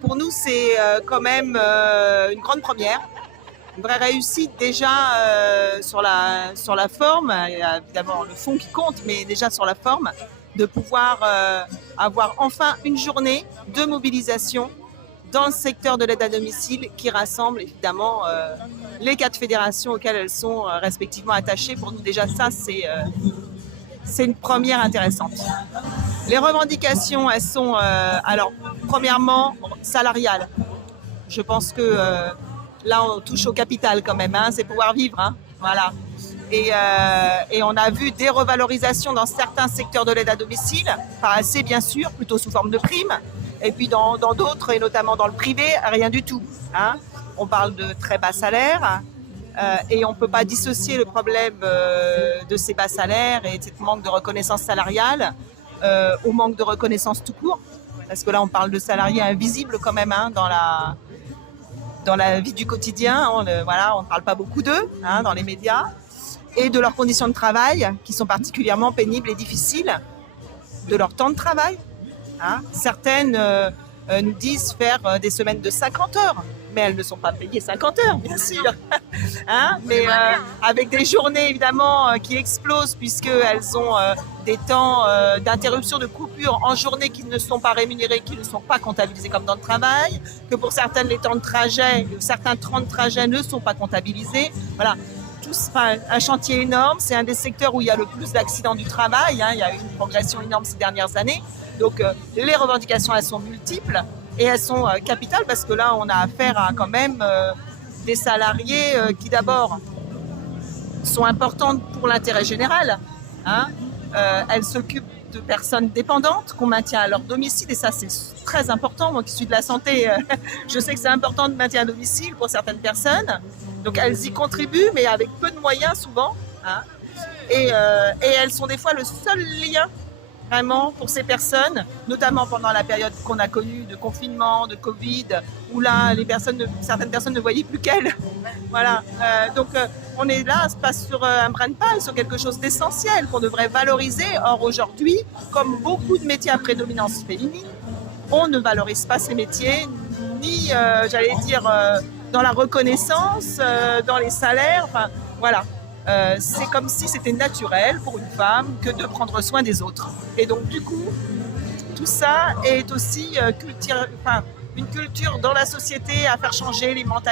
Pour nous, c'est quand même une grande première, une vraie réussite déjà sur la forme. Il y a évidemment le fond qui compte, mais déjà sur la forme, de pouvoir avoir enfin une journée de mobilisation dans le secteur de l'aide à domicile qui rassemble évidemment les 4 fédérations auxquelles elles sont respectivement attachées. Pour nous, déjà, ça, c'est une première intéressante. Les revendications, elles sont, alors, premièrement, salariales. Je pense que là, on touche au capital quand même, hein, c'est pouvoir vivre. Hein, voilà. Et on a vu des revalorisations dans certains secteurs de l'aide à domicile, pas assez bien sûr, plutôt sous forme de primes. Et puis dans d'autres, et notamment dans le privé, rien du tout. Hein. On parle de très bas salaires. Et on ne peut pas dissocier le problème de ces bas salaires et de ce manque de reconnaissance salariale au manque de reconnaissance tout court. Parce que là, on parle de salariés invisibles quand même hein, dans la vie du quotidien. On ne parle pas beaucoup d'eux hein, dans les médias. Et de leurs conditions de travail qui sont particulièrement pénibles et difficiles, de leur temps de travail. Hein. Certaines nous disent faire des semaines de 50 heures, mais elles ne sont pas payées 50 heures, bien sûr. Hein, mais avec des journées évidemment qui explosent puisqu'elles ont des temps d'interruption, de coupure en journée qui ne sont pas rémunérés, qui ne sont pas comptabilisés comme temps de travail, que pour certaines les temps de trajet, certains temps de trajet ne sont pas comptabilisés. Voilà. Un chantier énorme, c'est un des secteurs où il y a le plus d'accidents du travail, hein, il y a eu une progression énorme ces dernières années. Donc les revendications, elles sont multiples et elles sont capitales parce que là, on a affaire à quand même des salariés qui d'abord sont importantes pour l'intérêt général. Hein. Elles s'occupent de personnes dépendantes qu'on maintient à leur domicile et ça, c'est très important. Moi qui suis de la santé, je sais que c'est important de maintien à domicile pour certaines personnes. Donc elles y contribuent, mais avec peu de moyens souvent. Hein. Et elles sont des fois le seul lien vraiment pour ces personnes, notamment pendant la période qu'on a connue de confinement, de Covid, où là, certaines personnes ne voyaient plus qu'elles. Voilà. Donc on est là, on se passe sur un brin de paille, sur quelque chose d'essentiel qu'on devrait valoriser. Or aujourd'hui, comme beaucoup de métiers à prédominance féminine, on ne valorise pas ces métiers, ni, j'allais dire, dans la reconnaissance, dans les salaires, enfin, voilà. C'est comme si c'était naturel pour une femme que de prendre soin des autres. Et donc, du coup, tout ça est aussi une culture dans la société à faire changer les mentalités.